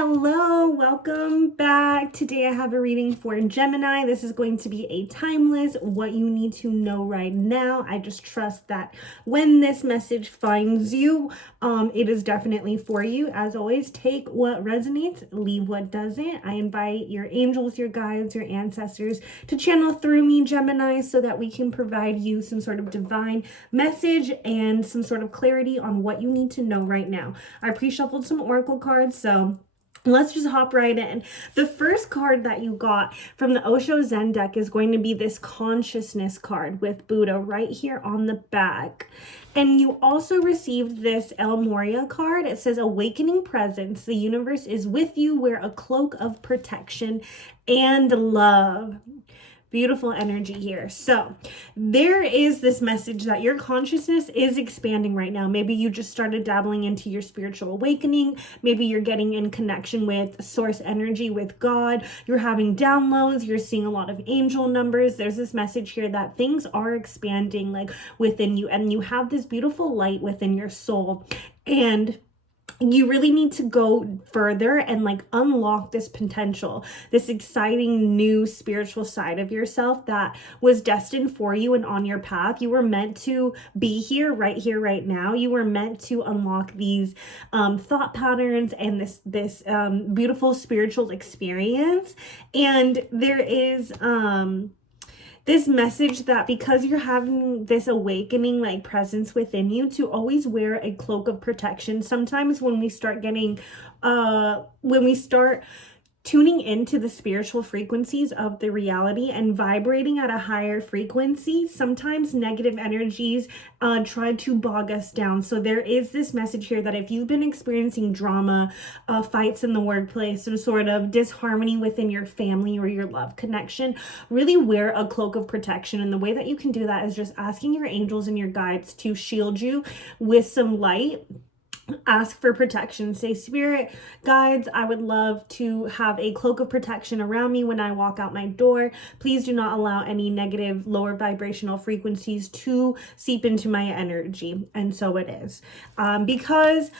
Hello, welcome back. Today I have a reading for Gemini. This is going to be a timeless, what you need to know right now. I just trust that when this message finds you, it is definitely for you. As always, take what resonates, leave what doesn't. I invite your angels, your guides, your ancestors to channel through me, Gemini, so that we can provide you some sort of divine message and some sort of clarity on what you need to know right now. I pre-shuffled some oracle cards, so let's just hop right in. The first card that you got from the Osho Zen deck is going to be this consciousness card with Buddha right here on the back. And you also received this El Moria card. It says awakening presence. The universe is with you. Wear a cloak of protection and love. Beautiful energy here. So there is this message that your consciousness is expanding right now. Maybe you just started dabbling into your spiritual awakening. Maybe you're getting in connection with source energy, with God. You're having downloads. You're seeing a lot of angel numbers. There's this message here that things are expanding like within you, and you have this beautiful light within your soul. And you really need to go further and like unlock this potential, this exciting new spiritual side of yourself that was destined for you and on your path. You were meant to be here, right now. You were meant to unlock these thought patterns and this beautiful spiritual experience. And there is this message that because you're having this awakening like presence within you, to always wear a cloak of protection. Sometimes when we start getting when we start tuning into the spiritual frequencies of the reality and vibrating at a higher frequency, sometimes negative energies try to bog us down. So there is this message here that if you've been experiencing drama, fights in the workplace, some sort of disharmony within your family or your love connection, really wear a cloak of protection. And the way that you can do that is just asking your angels and your guides to shield you with some light. Ask for protection. Say, Spirit guides, I would love to have a cloak of protection around me when I walk out my door. Please do not allow any negative, lower vibrational frequencies to seep into my energy. And so it is. Because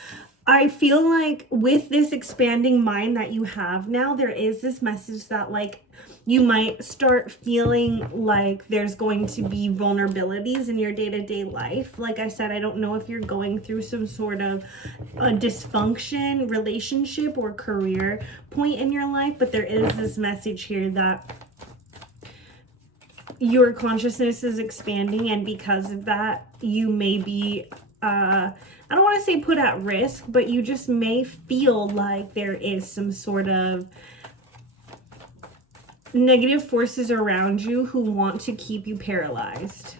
I feel like with this expanding mind that you have now, there is this message that like you might start feeling like there's going to be vulnerabilities in your day-to-day life. Like I said, I don't know if you're going through some sort of a dysfunction, relationship, or career point in your life, but there is this message here that your consciousness is expanding, and because of that, you may be I don't want to say put at risk, but you just may feel like there is some sort of negative forces around you who want to keep you paralyzed.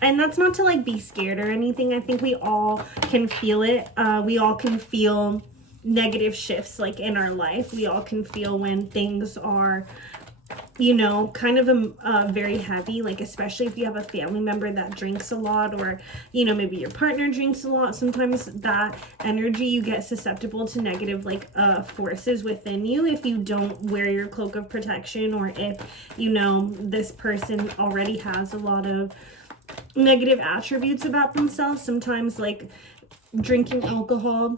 And that's not to like be scared or anything. I think we all can feel it. We all can feel negative shifts like in our life. We all can feel when things are, you know, kind of very heavy, like especially if you have a family member that drinks a lot, or, you know, maybe your partner drinks a lot. Sometimes that energy, you get susceptible to negative like forces within you if you don't wear your cloak of protection, or if, you know, this person already has a lot of negative attributes about themselves. Sometimes like drinking alcohol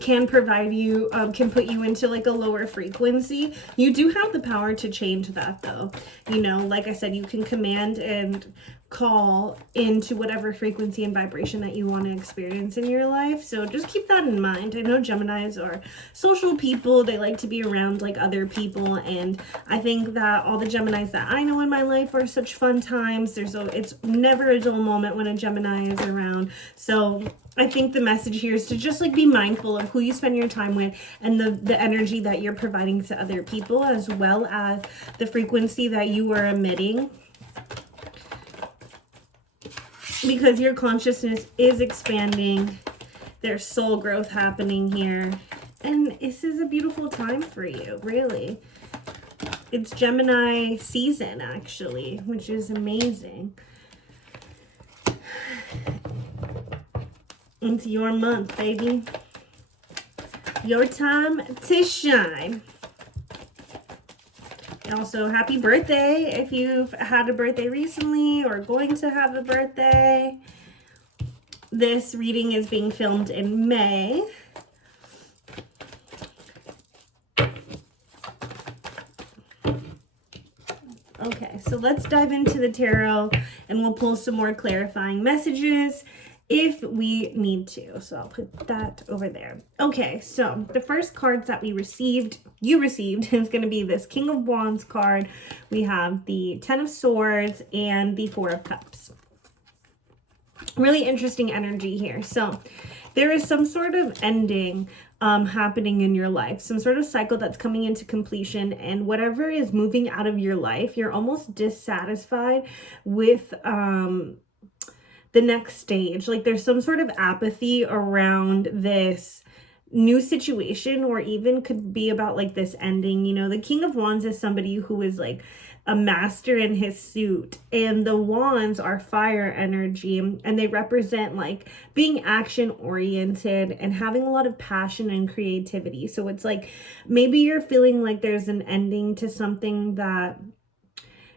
can provide you, can put you into like a lower frequency. You do have the power to change that though. You know, like I said, you can command and call into whatever frequency and vibration that you want to experience in your life. So just keep that in mind. I know Geminis are social people. They like to be around like other people. And I think that all the Geminis that I know in my life are such fun times. It's never a dull moment when a Gemini is around. So I think the message here is to just like be mindful of who you spend your time with and the energy that you're providing to other people, as well as the frequency that you are emitting. Because your consciousness is expanding. There's soul growth happening here. And this is a beautiful time for you, really. It's Gemini season, actually, which is amazing. It's your month, baby. Your time to shine. Also, happy birthday if you've had a birthday recently or going to have a birthday. This reading is being filmed in May. Okay, so let's dive into the tarot and we'll pull some more clarifying messages if we need to. So I'll put that over there. Okay, so the first cards that you received is going to be this King of Wands card. We have the Ten of Swords and the Four of Cups. Really interesting energy here. So there is some sort of ending happening in your life, some sort of cycle that's coming into completion, and whatever is moving out of your life, you're almost dissatisfied with the next stage. Like there's some sort of apathy around this new situation, or even could be about like this ending. You know, the King of Wands is somebody who is like a master in his suit, and the wands are fire energy, and they represent like being action oriented and having a lot of passion and creativity. So it's like maybe you're feeling like there's an ending to something that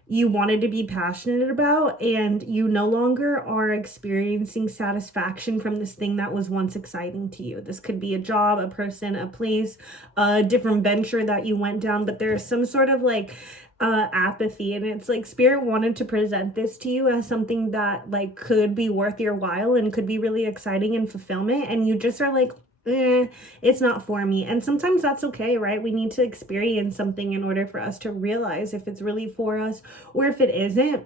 you wanted to be passionate about, and you no longer are experiencing satisfaction from this thing that was once exciting to you. This could be a job, a person, a place, a different venture that you went down, but there's some sort of like apathy, and it's like Spirit wanted to present this to you as something that like could be worth your while and could be really exciting and fulfillment, and you just are like, it's not for me. And sometimes that's okay, right? We need to experience something in order for us to realize if it's really for us or if it isn't.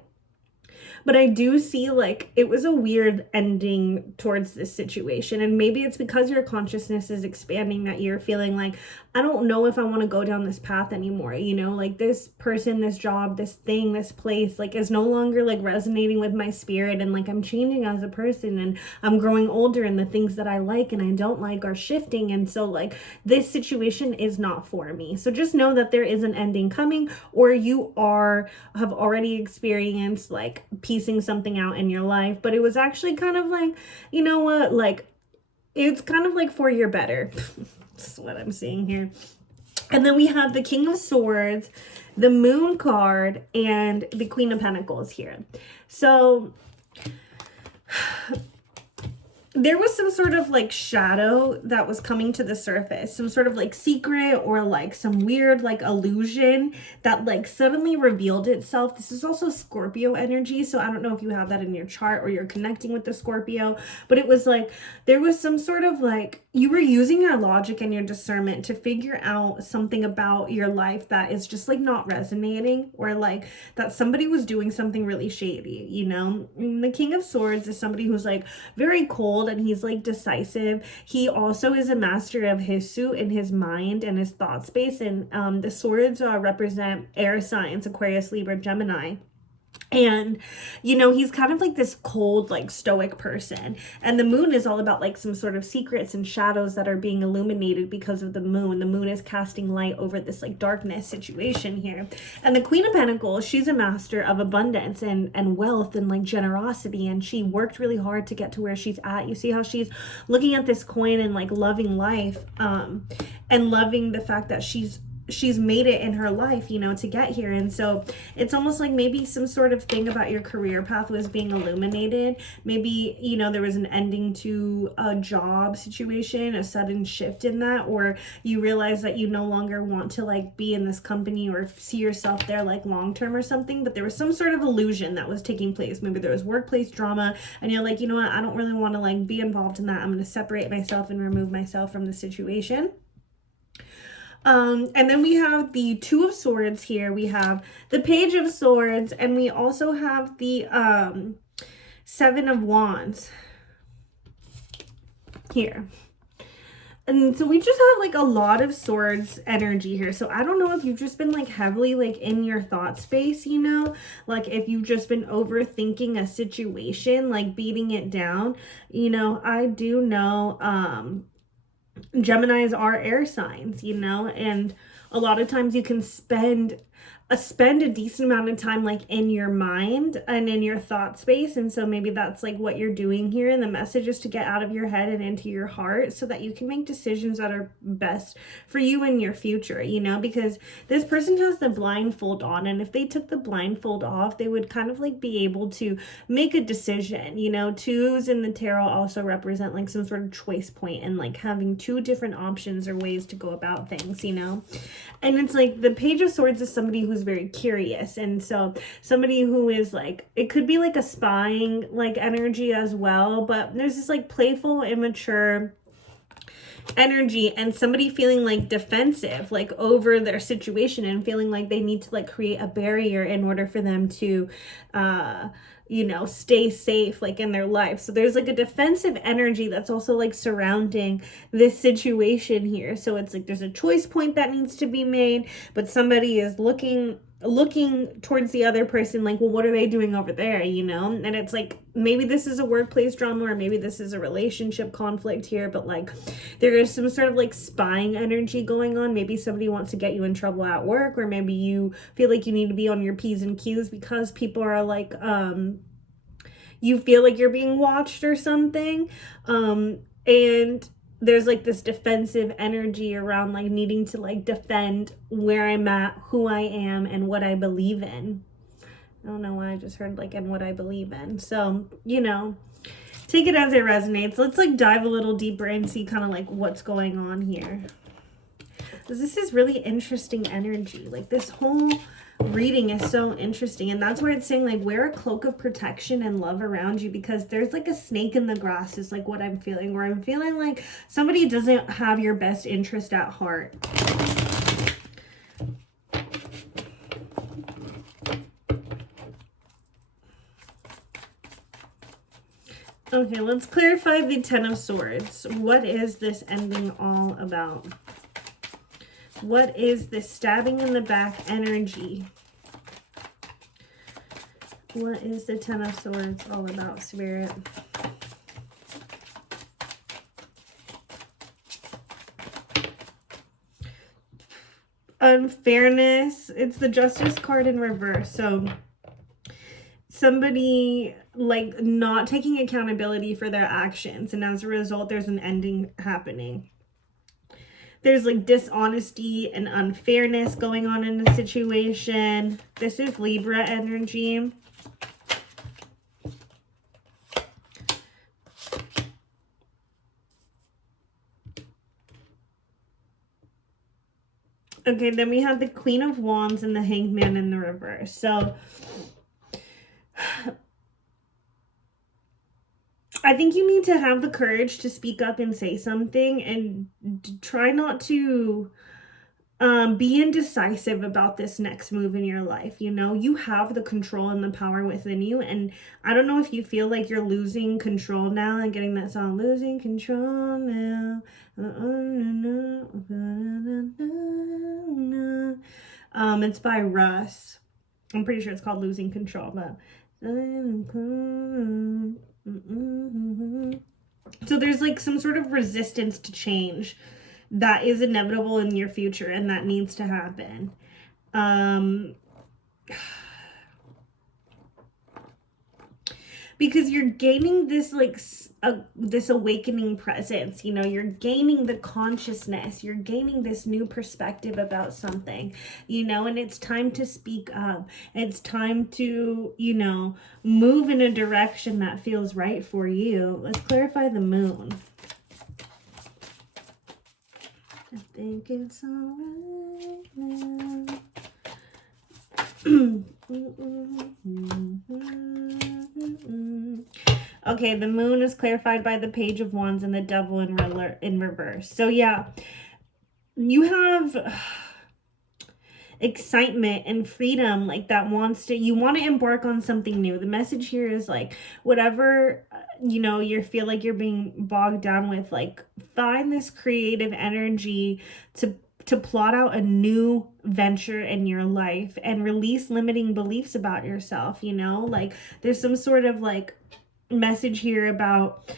But I do see like it was a weird ending towards this situation. And maybe it's because your consciousness is expanding that you're feeling like, I don't know if I want to go down this path anymore. You know, like this person, this job, this thing, this place, like is no longer like resonating with my spirit. And like I'm changing as a person, and I'm growing older, and the things that I like and I don't like are shifting. And so like this situation is not for me. So just know that there is an ending coming, or you have already experienced like piecing something out in your life, but it was actually kind of like, you know what, like it's kind of like for your better. That's what I'm seeing here. And then we have the King of Swords, the Moon card, and the Queen of Pentacles here. So there was some sort of like shadow that was coming to the surface, some sort of like secret or like some weird like illusion that like suddenly revealed itself. This is also Scorpio energy, so I don't know if you have that in your chart or you're connecting with the Scorpio, but it was like there was some sort of like you were using your logic and your discernment to figure out something about your life that is just like not resonating, or like that somebody was doing something really shady, you know? And the King of Swords is somebody who's like very cold, and he's like decisive. He also is a master of his suit and his mind and his thought space. And the swords represent air signs, Aquarius, Libra, Gemini. And, you know, he's kind of like this cold, like stoic person. And the moon is all about like some sort of secrets and shadows that are being illuminated because of the moon. The moon is casting light over this like darkness situation here. And the Queen of Pentacles, she's a master of abundance and wealth and like generosity. And she worked really hard to get to where she's at. You see how she's looking at this coin and like loving life, and loving the fact that she's made it in her life, you know, to get here. And so it's almost like maybe some sort of thing about your career path was being illuminated. Maybe, you know, there was an ending to a job situation, a sudden shift in that, or you realize that you no longer want to like be in this company or see yourself there like long term or something, but there was some sort of illusion that was taking place. Maybe there was workplace drama, and you're like, you know what, I don't really want to like be involved in that. I'm going to separate myself and remove myself from the situation. And then we have the Two of Swords here. We have the Page of Swords, and we also have the Seven of Wands here. And so we just have like a lot of swords energy here. So I don't know if you've just been like heavily like in your thought space, you know, like if you've just been overthinking a situation, like beating it down. You know, I do know Geminis are air signs, you know, and a lot of times you can spend a decent amount of time like in your mind and in your thought space. And so maybe that's like what you're doing here. And the message is to get out of your head and into your heart so that you can make decisions that are best for you in your future, you know, because this person has the blindfold on, and if they took the blindfold off, they would kind of like be able to make a decision. You know, twos in the tarot also represent like some sort of choice point and like having two different options or ways to go about things, you know. And it's like the Page of Swords is somebody who's who's very curious. And so somebody who is like, it could be like a spying like energy as well, but there's this like playful, immature energy, and somebody feeling like defensive like over their situation and feeling like they need to like create a barrier in order for them to you know, stay safe like in their life. So there's like a defensive energy that's also like surrounding this situation here. So it's like there's a choice point that needs to be made, but somebody is looking towards the other person like, well, what are they doing over there, you know? And it's like, maybe this is a workplace drama, or maybe this is a relationship conflict here, but like there is some sort of like spying energy going on. Maybe somebody wants to get you in trouble at work, or maybe you feel like you need to be on your P's and Q's because people are like you feel like you're being watched or something, and there's like this defensive energy around like needing to like defend where I'm at, who I am, and what I believe in. I don't know why I just heard like, and what I believe in. So, you know, take it as it resonates. Let's like dive a little deeper and see kind of like what's going on here. This is really interesting energy. Like this whole reading is so interesting, and that's where it's saying like wear a cloak of protection and love around you, because there's like a snake in the grass is like what I'm feeling, where I'm feeling like somebody doesn't have your best interest at heart. Okay, let's clarify the Ten of Swords. What is this ending all about? What is this stabbing in the back energy? What is the Ten of Swords all about, Spirit? Unfairness. It's the Justice card in reverse. So somebody like not taking accountability for their actions, and as a result there's an ending happening. There's like dishonesty and unfairness going on in the situation. This is Libra energy. Okay, then we have the Queen of Wands and the Hanged Man in the reverse. So I think you need to have the courage to speak up and say something, and try not to be indecisive about this next move in your life. You know, you have the control and the power within you, and I don't know if you feel like you're losing control now, and getting that song, Losing Control Now. It's by Russ. I'm pretty sure it's called Losing Control, but so there's like some sort of resistance to change that is inevitable in your future, and that needs to happen. Because you're gaining this like this awakening presence, you know, you're gaining the consciousness, you're gaining this new perspective about something, you know, and it's time to speak up. It's time to, you know, move in a direction that feels right for you. Let's clarify the moon. I think it's all right now. Okay, the moon is clarified by the Page of Wands and the Devil in reverse. So yeah, you have excitement and freedom like that you want to embark on something new. The message here is like whatever you know you feel like you're being bogged down with, like find this creative energy to plot out a new venture in your life and release limiting beliefs about yourself. You know, like there's some sort of like message here about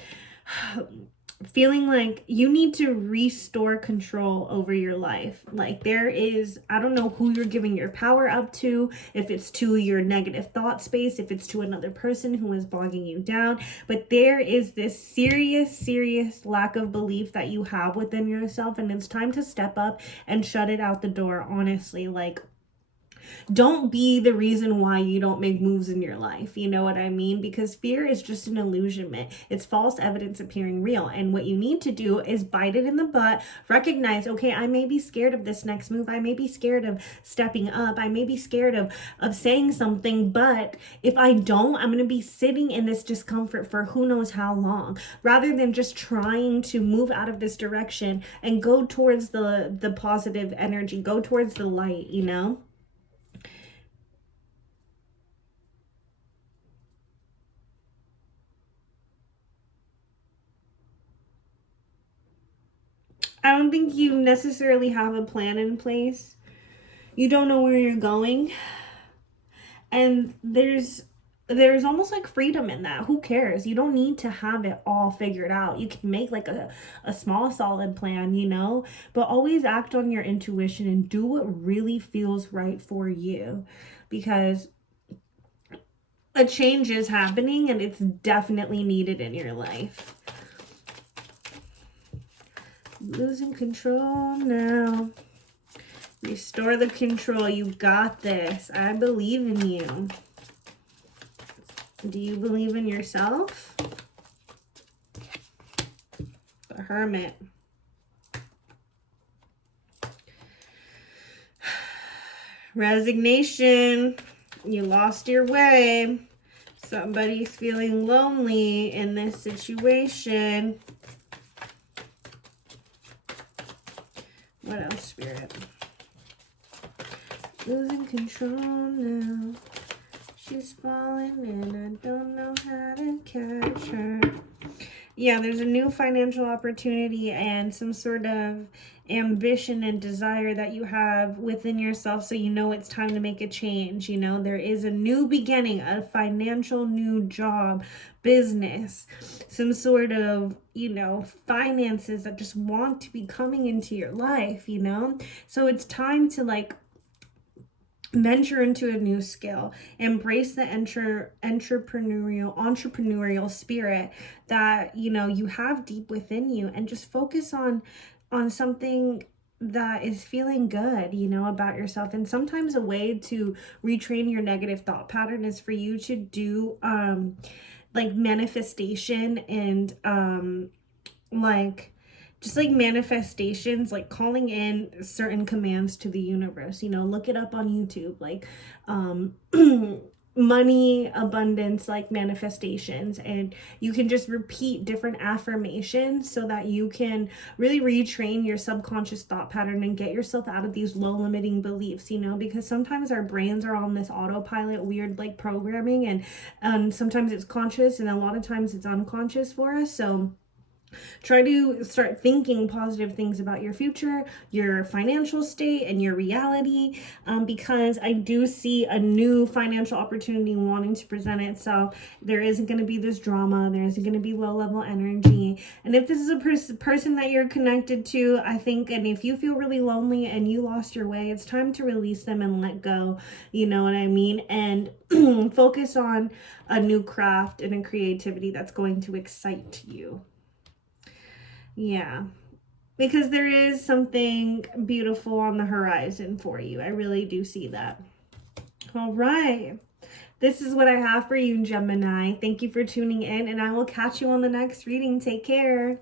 feeling like you need to restore control over your life. Like there is, I don't know who you're giving your power up to, if it's to your negative thought space, if it's to another person who is bogging you down, but there is this serious lack of belief that you have within yourself, and it's time to step up and shut it out the door, honestly. Like Don't be the reason why you don't make moves in your life. You know what I mean? Because fear is just an illusionment. It's false evidence appearing real. And what you need to do is bite it in the butt, recognize, okay, I may be scared of this next move. I may be scared of stepping up. I may be scared of saying something, but if I don't, I'm going to be sitting in this discomfort for who knows how long, rather than just trying to move out of this direction and go towards the positive energy, go towards the light, you know? I don't think you necessarily have a plan in place. You don't know where you're going. And there's almost like freedom in that. Who cares? You don't need to have it all figured out. You can make like a small solid plan, you know, but always act on your intuition and do what really feels right for you, because a change is happening and it's definitely needed in your life. Losing control now. Restore the control. You got this. I believe in you. Do you believe in yourself? The Hermit. Resignation. You lost your way. Somebody's feeling lonely in this situation. What else, Spirit? Losing control now. She's falling and I don't know how to catch her. Yeah, there's a new financial opportunity and some sort of ambition and desire that you have within yourself, so you know it's time to make a change. You know, there is a new beginning, a financial new job, business, some sort of, you know, finances that just want to be coming into your life, you know? So it's time to like venture into a new skill, embrace the entrepreneurial spirit that, you know, you have deep within you, and just focus on something that is feeling good, you know, about yourself. And sometimes a way to retrain your negative thought pattern is for you to do like manifestation and like just like manifestations, like calling in certain commands to the universe. You know, look it up on YouTube, like money, abundance, like manifestations. And you can just repeat different affirmations so that you can really retrain your subconscious thought pattern and get yourself out of these low limiting beliefs, you know, because sometimes our brains are on this autopilot, weird like programming, and sometimes it's conscious and a lot of times it's unconscious for us. So try to start thinking positive things about your future, your financial state, and your reality, because I do see a new financial opportunity wanting to present itself. There isn't going to be this drama. There isn't going to be low-level energy. And if this is a person that you're connected to, I think, and if you feel really lonely and you lost your way, it's time to release them and let go. You know what I mean? And focus on a new craft and a creativity that's going to excite you. Yeah, because there is something beautiful on the horizon for you. I really do see that. All right. This is what I have for you, Gemini. Thank you for tuning in, and I will catch you on the next reading. Take care.